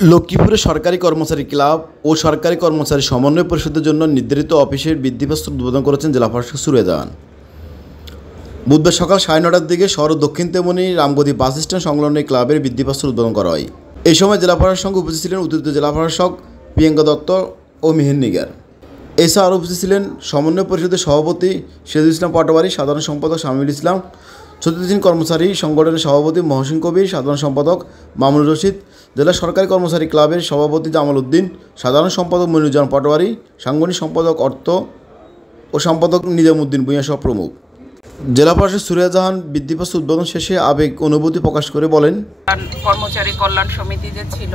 লক্ষ্মীপুরে সরকারি কর্মচারী ক্লাব ও সরকারি কর্মচারী সমন্বয় পরিষদের জন্য নির্ধারিত অফিসের ভিত্তিপ্রস্তর উদ্বোধন করেছেন জেলা প্রশাসক সুরুয়া জাহান। বুধবার সকাল 9:30টার দিকে শহর দক্ষিণ তেমনি রামগতি বাস স্ট্যান্ড সংলগ্ন ক্লাবের ভিত্তিপ্রস্তর উদ্বোধন করা হয়। এই সময় জেলা প্রশাসকের সঙ্গে উপস্থিত ছিলেন অতিরিক্ত জেলা প্রশাসক প্রিয়াঙ্কা দত্ত ও মিহির নিগার। এছাড়া আরও উপস্থিত ছিলেন সমন্বয় পরিষদের সভাপতি সিরাজুল ইসলাম পাটোয়ারি, সাধারণ সম্পাদক শামিউল ইসলাম, চতুর্থ কর্মচারী সংগঠনের সভাপতি মহসিন কবির, সাধারণ সম্পাদক মামুনুর রশিদ, জেলা সরকারি কর্মচারী ক্লাবের সভাপতি জামাল উদ্দিন, সাধারণ সম্পাদক মনিরুজ্জামান পাটোয়ারি, সাংগঠনিক সম্পাদক অর্থ ও সম্পাদক নিজামুদ্দিন ভূঁইয়া সহ প্রমুখ। জেলা প্রশাসক সুরুয়া জাহান ভিত্তিপ্রস্তর উদ্বোধন শেষে আবেগ অনুভূতি প্রকাশ করে বলেন, কর্মচারী কল্যাণ সমিতি যে ছিল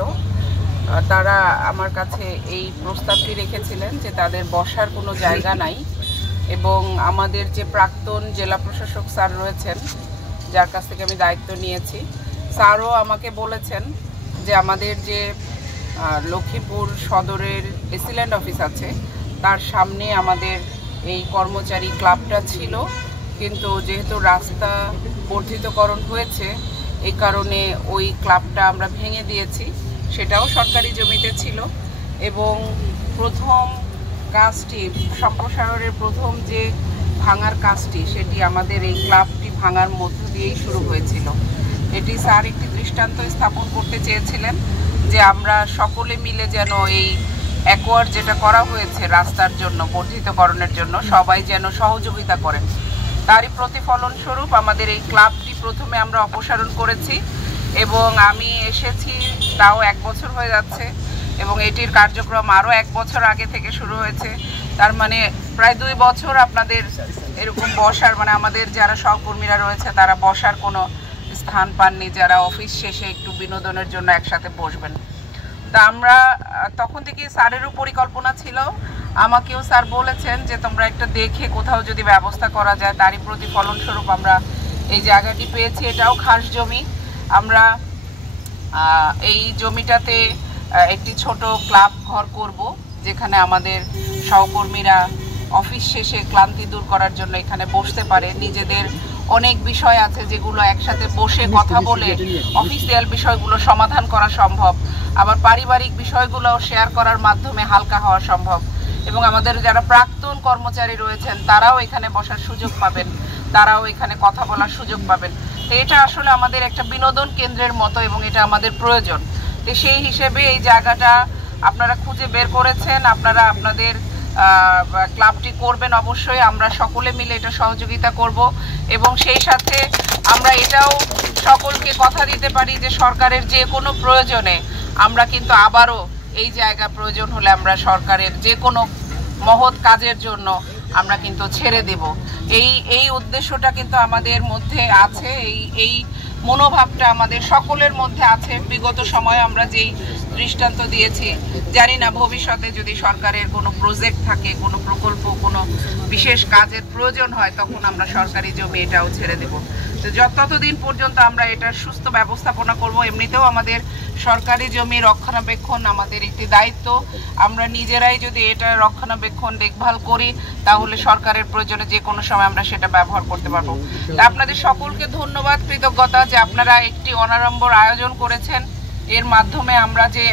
তারা আমার কাছে এই প্রস্তাবটি রেখেছিলেন যে তাদের বসার কোনো জায়গা নাই এবং আমাদের যে প্রাক্তন জেলা প্রশাসক স্যার রয়েছেন, যার কাছ থেকে আমি দায়িত্ব নিয়েছি, স্যারও আমাকে বলেছেন যে আমাদের যে লক্ষ্মীপুর সদরের এসিল্যান্ড অফিস আছে তার সামনে আমাদের এই কর্মচারী ক্লাবটা ছিল, কিন্তু যেহেতু রাস্তা বর্ধিতকরণ হয়েছে এই কারণে ওই ক্লাবটা আমরা ভেঙে দিয়েছি। সেটাও সরকারি জমিতে ছিল এবং প্রথম কাজটি সম্প্রসারণের প্রথম যে ভাঙার কাজটি সেটি আমাদের এই ক্লাবটি ভাঙার মধ্য দিয়েই শুরু হয়েছিল। এটি স্যার একটি দৃষ্টান্ত স্থাপন করতে চেয়েছিলেন যে আমরা সকলে মিলে যেন এই অ্যাকোয়ার যেটা করা হয়েছে রাস্তার জন্য বর্ধিতকরণের জন্য সবাই যেন সহযোগিতা করেন। তারই প্রতিফলন স্বরূপ আমাদের এই ক্লাবটি প্রথমে আমরা অপসারণ করেছি এবং আমি এসেছি তাও 1 বছর হয়ে যাচ্ছে এবং এটির কার্যক্রম আরও 1 বছর আগে থেকে শুরু হয়েছে। তার মানে প্রায় 2 বছর আপনাদের এরকম বসার আমাদের যারা সহকর্মীরা রয়েছে তারা বসার কোনো স্থান পাননি, যারা অফিস শেষে একটু বিনোদনের জন্য একসাথে বসবেন। তা আমরা তখন থেকে স্যারেরও পরিকল্পনা ছিল, আমাকেও স্যার বলেছেন যে তোমরা একটা দেখে কোথাও যদি ব্যবস্থা করা যায়, তারই প্রতিফলন স্বরূপ আমরা এই জায়গাটি পেয়েছি। এটাও খাস জমি। আমরা এই জমিটাতে একটি ছোট ক্লাব ঘর করব, যেখানে আমাদের সহকর্মীরা অফিস শেষে ক্লান্তি দূর করার জন্য এখানে বসতে পারে। নিজেদের অনেক বিষয় আছে যেগুলো একসাথে বসে কথা বলে অফিসিয়াল বিষয়গুলো সমাধান করা সম্ভব, আবার পারিবারিক বিষয়গুলো শেয়ার করার মাধ্যমে হালকা হওয়া সম্ভব এবং আমাদের যারা প্রাক্তন কর্মচারী রয়েছেন তারাও এখানে বসার সুযোগ পাবেন, তারাও এখানে কথা বলার সুযোগ পাবেন। তো এটা আসলে আমাদের একটা বিনোদন কেন্দ্রের মতো এবং এটা আমাদের প্রয়োজন। তো সেই হিসেবে এই জায়গাটা আপনারা খুঁজে বের করেছেন, আপনারা আপনাদের ক্লাবটি করবেন অবশ্যই। আমরা সকলে মিলে এটা সহযোগিতা করব এবং সেই সাথে আমরা এটাও সকলকে কথা দিতে পারি যে সরকারের যে কোনো প্রয়োজনে আমরা কিন্তু আবারও এই জায়গা প্রয়োজন হলে আমরা সরকারের যে কোনো মহৎ কাজের জন্য আমরা কিন্তু ছেড়ে দেব। এই উদ্দেশ্যটা কিন্তু আমাদের মধ্যে আছে, এই মনোভাবটা আমাদের সকলের মধ্যে আছে। বিগত সময়ে আমরা যেই দৃষ্টান্ত দিয়েছি, জানি না ভবিষ্যতে যদি সরকারের কোনো প্রজেক্ট থাকে, কোনো প্রকল্প, কোনো বিশেষ কাজের প্রয়োজন হয়, তখন আমরা সরকারি জমি এটাও ছেড়ে দেব। তো ততদিন পর্যন্ত আমরা এটার সুস্থ ব্যবস্থাপনা করব। এমনিতেও আমাদের সরকারি জমি রক্ষণাবেক্ষণ আমাদের একটি দায়িত্ব। আমরা নিজেরাই যদি এটা রক্ষণাবেক্ষণ দেখভাল করি তাহলে সরকারের প্রয়োজনে যে কোনো সময় আমরা সেটা ব্যবহার করতে পারবো। তা আপনাদের সকলকে ধন্যবাদ, কৃতজ্ঞতা যে আপনারা একটি অনাড়ম্বর আয়োজন করেছেন। এর মাধ্যমে আমরা যে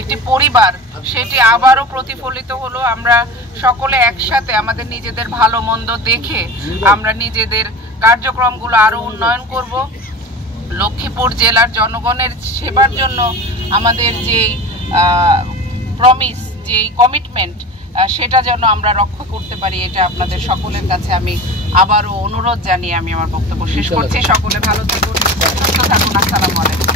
একটি পরিবার সেটি আবারও প্রতিফলিত হলো। আমরা সকলে একসাথে আমাদের নিজেদের ভালো মন্দ দেখে আমরা নিজেদের কার্যক্রমগুলো আরও উন্নয়ন করব। লক্ষ্মীপুর জেলার জনগণের সেবার জন্য আমাদের যে প্রমিস, যে কমিটমেন্ট, সেটা যেন আমরা রক্ষা করতে পারি, এটা আপনাদের সকলের কাছে আমি আবারও অনুরোধ জানিয়ে আমি আমার বক্তব্য শেষ করছি। সকলে ভালো থাকুন, সুস্থ থাকুন। আসসালামু আলাইকুম।